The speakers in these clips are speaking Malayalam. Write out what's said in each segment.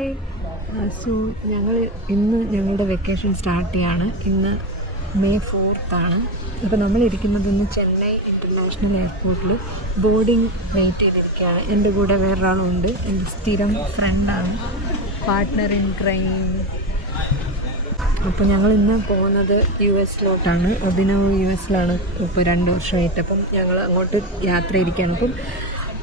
ഹായ്. സോ ഞങ്ങൾ ഇന്ന് ഞങ്ങളുടെ വെക്കേഷൻ സ്റ്റാർട്ട് ചെയ്യാണ്. ഇന്ന് May 4th ആണ്. അപ്പോൾ നമ്മളിരിക്കുന്നത് ഇന്ന് ചെന്നൈ ഇൻ്റർനാഷണൽ എയർപോർട്ടിൽ ബോർഡിങ് വെയിറ്റ് ചെയ്തിരിക്കുകയാണ്. എൻ്റെ കൂടെ വേറൊരാളുണ്ട്, എൻ്റെ സ്ഥിരം ഫ്രണ്ടാണ്, പാർട്ട്ണർ ഇൻ ക്രൈം. അപ്പോൾ ഞങ്ങൾ ഇന്ന് പോകുന്നത് US അഭിനവ് US ഇപ്പോൾ 2 വർഷമായിട്ട്. അപ്പം ഞങ്ങൾ അങ്ങോട്ട് യാത്ര ഇരിക്കുകയാണ്. അപ്പം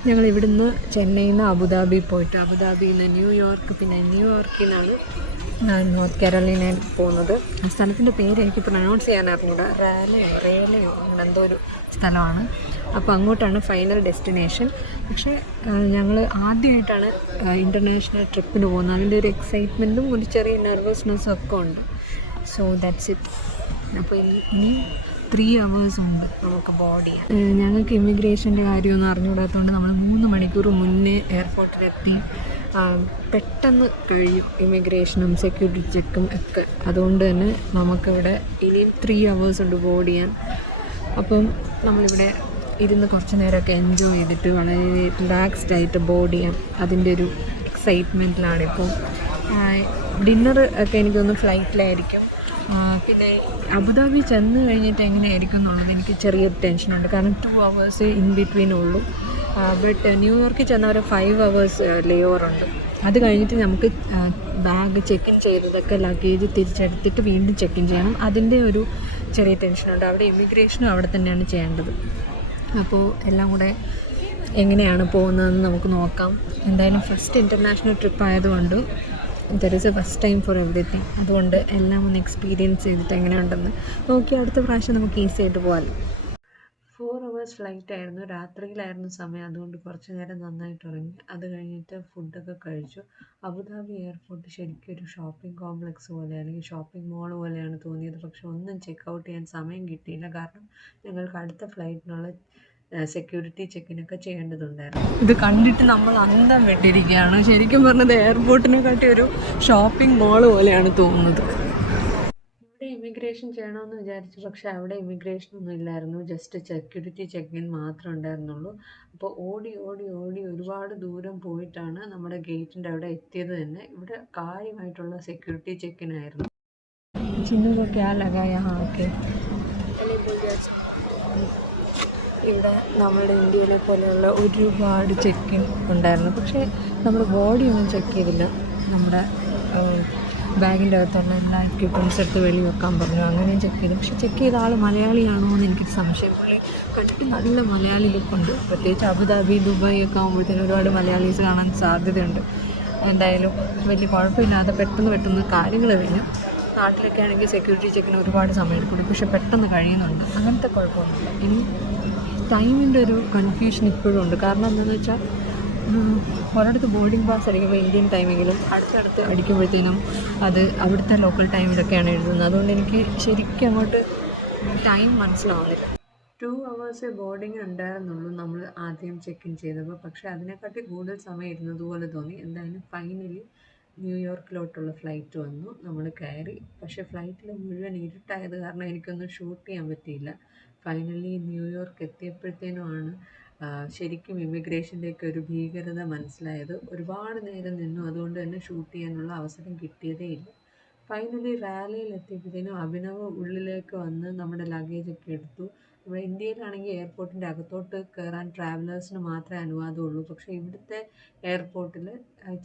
ഞങ്ങൾ ഇവിടുന്ന് ചെന്നൈയിൽ നിന്ന് അബുദാബി പോയിട്ട് അബുദാബിയിൽ നിന്ന് ന്യൂയോർക്ക്, പിന്നെ ന്യൂയോർക്കിൽ നിന്നാണ് നോർത്ത് കാരോലിനയിൽ പോകുന്നത്. ആ സ്ഥലത്തിൻ്റെ പേര് എനിക്ക് പ്രൊനൗൺസ് ചെയ്യാൻ അറിഞ്ഞൂടാ. റേലയോ അങ്ങനെ എന്തോ ഒരു സ്ഥലമാണ്. അപ്പോൾ അങ്ങോട്ടാണ് ഫൈനൽ ഡെസ്റ്റിനേഷൻ. പക്ഷേ ഞങ്ങൾ ആദ്യമായിട്ടാണ് ഇൻ്റർനാഷണൽ ട്രിപ്പിന് പോകുന്നത്. അതിൻ്റെ ഒരു എക്സൈറ്റ്മെൻറ്റും ഒരു ചെറിയ നെർവസ്നെസ്സും ഒക്കെ ഉണ്ട്. So that's it. അപ്പോൾ ഇനി 3 hours ഉണ്ട് നമുക്ക് ബോർഡ് ചെയ്യാൻ. ഞങ്ങൾക്ക് ഇമിഗ്രേഷൻ്റെ കാര്യമൊന്നും അറിഞ്ഞുകൂടാത്തതുകൊണ്ട് നമ്മൾ 3 മണിക്കൂർ മുന്നേ എയർപോർട്ടിലെത്തി. പെട്ടെന്ന് കഴിയും ഇമിഗ്രേഷനും സെക്യൂരിറ്റി ചെക്കും ഒക്കെ. അതുകൊണ്ട് തന്നെ നമുക്കിവിടെ ഇനിയും 3 hours ഉണ്ട് ബോർഡ് ചെയ്യാൻ. അപ്പം നമ്മളിവിടെ ഇരുന്ന് കുറച്ച് നേരമൊക്കെ എൻജോയ് ചെയ്തിട്ട് വളരെ റിലാക്സ്ഡ് ആയിട്ട് ബോർഡ് ചെയ്യാം. അതിൻ്റെ ഒരു എക്സൈറ്റ്മെൻറ്റിലാണ് ഇപ്പോൾ. ഡിന്നർ ഒക്കെ എനിക്ക് തോന്നുന്നു ഫ്ലൈറ്റിലായിരിക്കും. പിന്നെ അബുദാബി ചെന്ന് കഴിഞ്ഞിട്ട് എങ്ങനെയായിരിക്കും എന്നുള്ളത് എനിക്ക് ചെറിയൊരു ടെൻഷനുണ്ട്. കാരണം 2 hours ഇൻ ബിറ്റ്വീൻ ഉള്ളൂ. ബട്ട് ന്യൂയോർക്കിൽ ചെന്നവരെ 5 hours ലേ ഓവറുണ്ട്. അത് കഴിഞ്ഞിട്ട് നമുക്ക് ബാഗ് ചെക്ക് ഇൻ ചെയ്തതൊക്കെ ലഗേജ് തിരിച്ചെടുത്തിട്ട് വീണ്ടും ചെക്ക് ഇൻ ചെയ്യണം. അതിൻ്റെ ഒരു ചെറിയ ടെൻഷനുണ്ട്. അവിടെ ഇമിഗ്രേഷനും അവിടെ തന്നെയാണ് ചെയ്യേണ്ടത്. അപ്പോൾ എല്ലാം കൂടെ എങ്ങനെയാണ് പോകുന്നതെന്ന് നമുക്ക് നോക്കാം. എന്തായാലും ഫസ്റ്റ് ഇൻ്റർനാഷണൽ ട്രിപ്പ് ആയതുകൊണ്ട് there is A first time for everything. അതുകൊണ്ട് എല്ലാം ഒന്ന് എക്സ്പീരിയൻസ് ചെയ്തിട്ട് എങ്ങനെയുണ്ടെന്ന് നോക്കി അടുത്ത പ്രാവശ്യം നമുക്ക് ഈസി ആയിട്ട് പോകാമല്ലോ. 4 hours ഫ്ലൈറ്റ് ആയിരുന്നു. രാത്രിയിലായിരുന്നു സമയം. അതുകൊണ്ട് കുറച്ച് നേരം നന്നായിട്ട് ഉറങ്ങി. അത് കഴിഞ്ഞിട്ട് ഫുഡൊക്കെ കഴിച്ചു. അബുദാബി എയർപോർട്ട് ശരിക്കും ഒരു ഷോപ്പിംഗ് കോംപ്ലക്സ് പോലെ അല്ലെങ്കിൽ ഷോപ്പിംഗ് മോൾ പോലെയാണ് തോന്നിയത്. പക്ഷെ ഒന്നും ചെക്കൗട്ട് ചെയ്യാൻ സമയം കിട്ടിയില്ല. കാരണം ഞങ്ങൾക്ക് അടുത്ത ഫ്ലൈറ്റിനുള്ള സെക്യൂരിറ്റി ചെക്കിനൊക്കെ ചെയ്യേണ്ടതുണ്ടായിരുന്നു. ഇത് കണ്ടിട്ട് നമ്മൾ അന്തം വിട്ടിരിക്കുകയാണ്. ശരിക്കും പറഞ്ഞത് എയർപോർട്ടിനെക്കാട്ടി ഒരു ഷോപ്പിംഗ് മോൾ പോലെയാണ് തോന്നുന്നത്. ഇവിടെ ഇമിഗ്രേഷൻ ചെയ്യണമെന്ന് വിചാരിച്ചു. പക്ഷേ അവിടെ ഇമിഗ്രേഷനൊന്നും ഇല്ലായിരുന്നു. ജസ്റ്റ് സെക്യൂരിറ്റി ചെക്കിൻ മാത്രമേ ഉണ്ടായിരുന്നുള്ളൂ. അപ്പോൾ ഓടി ഒരുപാട് ദൂരം പോയിട്ടാണ് നമ്മുടെ ഗേറ്റിൻ്റെ അവിടെ എത്തിയത് തന്നെ. ഇവിടെ കാര്യമായിട്ടുള്ള സെക്യൂരിറ്റി ചെക്കിനായിരുന്നു. ചിന്നതൊക്കെ ആ ലഗായ ഓക്കെ. ഇവിടെ നമ്മുടെ ഇന്ത്യയിലെ പോലെയുള്ള ഒരുപാട് ചെക്കിൻ ഉണ്ടായിരുന്നു. പക്ഷേ നമ്മൾ ബോഡിയൊന്നും ചെക്ക് ചെയ്തില്ല. നമ്മുടെ ബാഗിൻ്റെ അകത്തുള്ള എല്ലാ എക്യുപ്മെൻറ്റ്സ് എടുത്ത് വെളി വെക്കാൻ പറഞ്ഞു. അങ്ങനെയും ചെക്ക് ചെയ്തു. പക്ഷേ ചെക്ക് ചെയ്ത ആൾ മലയാളിയാണോ എന്ന് എനിക്കൊരു സംശയം. പുള്ളി കണ്ടിട്ട് നല്ല മലയാളി ലുക്കുണ്ട്. പ്രത്യേകിച്ച് അബുദാബി, ദുബായ് ഒക്കെ ആകുമ്പോഴത്തേനും ഒരുപാട് മലയാളീസ് കാണാൻ സാധ്യതയുണ്ട്. എന്തായാലും വലിയ കുഴപ്പമില്ലാതെ പെട്ടെന്ന് കാര്യങ്ങൾ കഴിഞ്ഞു. നാട്ടിലൊക്കെ ആണെങ്കിൽ സെക്യൂരിറ്റി ചെക്കിന് ഒരുപാട് സമയം എടുക്കും. പക്ഷെ പെട്ടെന്ന് കഴിയുന്നുണ്ട്. അങ്ങനത്തെ കുഴപ്പമൊന്നുമില്ല. ഇനി ടൈമിൻ്റെ ഒരു കൺഫ്യൂഷൻ ഇപ്പോഴും ഉണ്ട്. കാരണം എന്താണെന്ന് വെച്ചാൽ ഒരിടത്ത് ബോർഡിംഗ് പാസ് അടിക്കുമ്പോൾ ഇന്ത്യൻ ടൈമെങ്കിലും അടുത്തടുത്ത് അടിക്കുമ്പോഴത്തേനും അത് അവിടുത്തെ ലോക്കൽ ടൈമിലൊക്കെയാണ് എഴുതുന്നത്. അതുകൊണ്ട് എനിക്ക് ശരിക്കും അങ്ങോട്ട് ടൈം മനസ്സിലാവുന്നില്ല. 2 hours ബോർഡിങ് ഉണ്ടായിരുന്നുള്ളൂ നമ്മൾ ആദ്യം ചെക്ക് ഇൻ ചെയ്തപ്പോൾ. പക്ഷേ അതിനെക്കാട്ടി കൂടുതൽ സമയം ഇരുന്നതുപോലെ തോന്നി. എന്തായാലും ഫൈനലി ന്യൂയോർക്കിലോട്ടുള്ള ഫ്ലൈറ്റ് വന്നു. നമ്മൾ കയറി. പക്ഷേ ഫ്ലൈറ്റിൽ മുഴുവൻ ഇരുട്ടായത് കാരണം എനിക്കൊന്നും ഷൂട്ട് ചെയ്യാൻ പറ്റിയില്ല. ഫൈനലി ന്യൂയോർക്ക് എത്തിയപ്പോഴത്തേനുമാണ് ശരിക്കും ഇമിഗ്രേഷൻ്റെയൊക്കെ ഒരു ഭീകരത മനസ്സിലായത്. ഒരുപാട് നേരം നിന്നു. അതുകൊണ്ട് തന്നെ ഷൂട്ട് ചെയ്യാനുള്ള അവസരം കിട്ടിയതേ ഇല്ല. ഫൈനലി റാലിയിൽ എത്തിയപ്പോഴത്തേനും അഭിനവ് ഉള്ളിലേക്ക് വന്ന് നമ്മുടെ ലഗേജൊക്കെ എടുത്തു. നമ്മുടെ ഇന്ത്യയിലാണെങ്കിൽ എയർപോർട്ടിൻ്റെ അകത്തോട്ട് കയറാൻ ട്രാവലേഴ്സിന് മാത്രമേ അനുവാദമുള്ളൂ. പക്ഷേ ഇവിടുത്തെ എയർപോർട്ടിൽ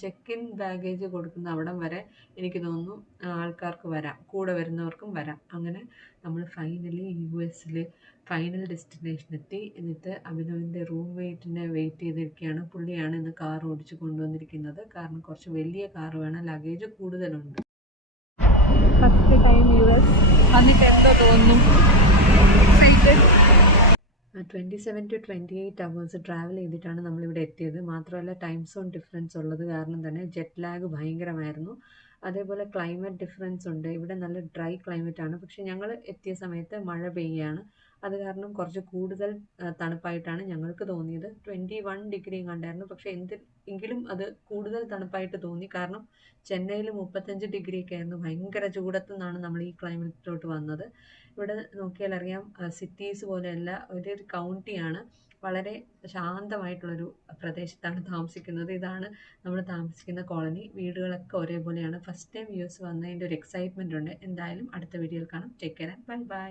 ചെക്ക് ഇൻ ബാഗേജ് കൊടുക്കുന്ന അവിടം വരെ എനിക്ക് തോന്നുന്നു ആൾക്കാർക്ക് വരാം, കൂടെ വരുന്നവർക്കും വരാം. അങ്ങനെ നമ്മൾ ഫൈനലി US ഫൈനൽ ഡെസ്റ്റിനേഷനെത്തി. എന്നിട്ട് അഭിനവിൻ്റെ റൂം വെയിറ്റ് ചെയ്തിരിക്കുകയാണ്. പുള്ളിയാണ് ഇന്ന് കാർ ഓടിച്ച് കൊണ്ടുവന്നിരിക്കുന്നത്. കാരണം കുറച്ച് വലിയ കാർ വേണം, ലഗേജ് കൂടുതലുണ്ട്. ഫസ്റ്റ് ടൈം US വന്നിട്ട് എന്തോ തോന്നുന്നു. 27 to 28 hours ട്രാവൽ ചെയ്തിട്ടാണ് നമ്മളിവിടെ എത്തിയത്. മാത്രമല്ല ടൈം സോൺ ഡിഫറൻസ് ഉള്ളത് കാരണം തന്നെ ജെറ്റ് ലാഗ് ഭയങ്കരമായിരുന്നു. അതേപോലെ ക്ലൈമറ്റ് ഡിഫറൻസ് ഉണ്ട്. ഇവിടെ നല്ല ഡ്രൈ ക്ലൈമറ്റാണ്. പക്ഷേ ഞങ്ങൾ എത്തിയ സമയത്ത് മഴ പെയ്യുകയാണ്. അത് കാരണം കുറച്ച് കൂടുതൽ തണുപ്പായിട്ടാണ് ഞങ്ങൾക്ക് തോന്നിയത്. 21 ഡിഗ്രി കണ്ടായിരുന്നു. പക്ഷേ എങ്കിലും അത് കൂടുതൽ തണുപ്പായിട്ട് തോന്നി. കാരണം ചെന്നൈയിൽ 35 ഡിഗ്രിയൊക്കെ ആയിരുന്നു. ഭയങ്കര ചൂടത്തു നിന്നാണ് നമ്മൾ ഈ ക്ലൈമറ്റിലോട്ട് വന്നത്. ഇവിടെ നോക്കിയാൽ അറിയാം, സിറ്റീസ് പോലെയല്ല, ഒരു കൗണ്ടിയാണ്. വളരെ ശാന്തമായിട്ടുള്ളൊരു പ്രദേശത്താണ് താമസിക്കുന്നത്. ഇതാണ് നമ്മൾ താമസിക്കുന്ന കോളനി. വീടുകളൊക്കെ ഒരേപോലെയാണ്. ഫസ്റ്റ് ടൈം യു എസ് വന്നതിൻ്റെ ഒരു എക്സൈറ്റ്മെൻ്റ് ഉണ്ട്. എന്തായാലും അടുത്ത വീഡിയോയിൽ കാണാം. Take care and bye bye.